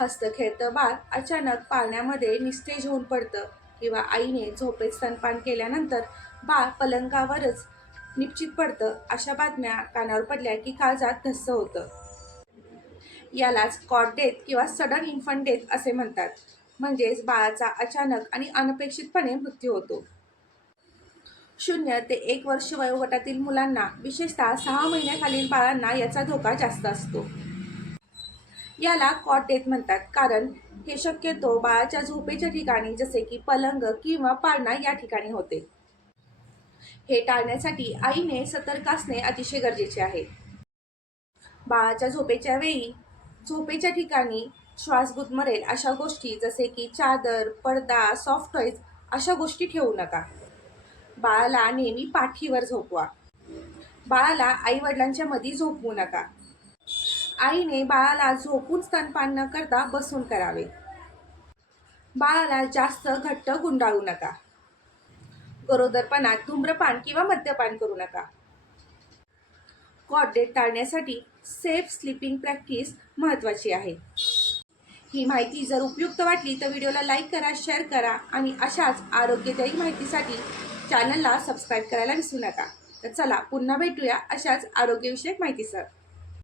हसतं खेळतं बाळ अचानक पाळण्यामध्ये निस्तेज होऊन पडतं किंवा आईने झोपेत स्तनपान केल्यानंतर बाळ पलंगावरच निश्चित पडतं. अशा बातम्या कानावर पडल्या की काळजात धस्स होतं. यालाच कॉट डेथ किंवा सडन इन्फंट डेथ असे म्हणतात. म्हणजेच बाळाचा अचानक आणि अनपेक्षितपणे मृत्यू होतो. शून्य ते एक वर्ष वयोगटातील मुलांना विशेषतः सहा महिन्याखालील बाळांना याचा धोका जास्त असतो. याला कॉट डेथ म्हणतात. कारण हे शक्यतो बाळाच्या झोपेच्या ठिकाणी जसे की पलंग किंवा पाळणा या ठिकाणी होते. हे टाळण्यासाठी आईने सतर्क असणे अतिशय गरजेचे आहे. बाळाच्या झोपेच्या वेळी झोपेच्या ठिकाणी श्वास गुदमरेल अशा गोष्टी जसे की चादर पडदा सॉफ्ट टॉईज अशा गोष्टी ठेवू नका. बाळाला नेहमी पाठीवर झोपवा. बाळाला आई वडिलांच्या मध्ये झोपवू नका. आईने बाळाला झोपून स्तनपान न करता बसून करावे. बाळाला जास्त घट्ट गुंडाळू नका. गरोदरपणात धूम्रपान किंवा मद्यपान करू नका. कॉर्डेट टाळण्यासाठी सेफ स्लीपिंग प्रॅक्टिस महत्त्वाची आहे. ही माहिती जर उपयुक्त वाटली तर व्हिडिओला लाईक करा शेअर करा आणि अशाच आरोग्यदायी माहितीसाठी चॅनलला सबस्क्राईब करायला विसरू नका. तर चला पुन्हा भेटूया अशाच आरोग्यविषयक माहितीसह.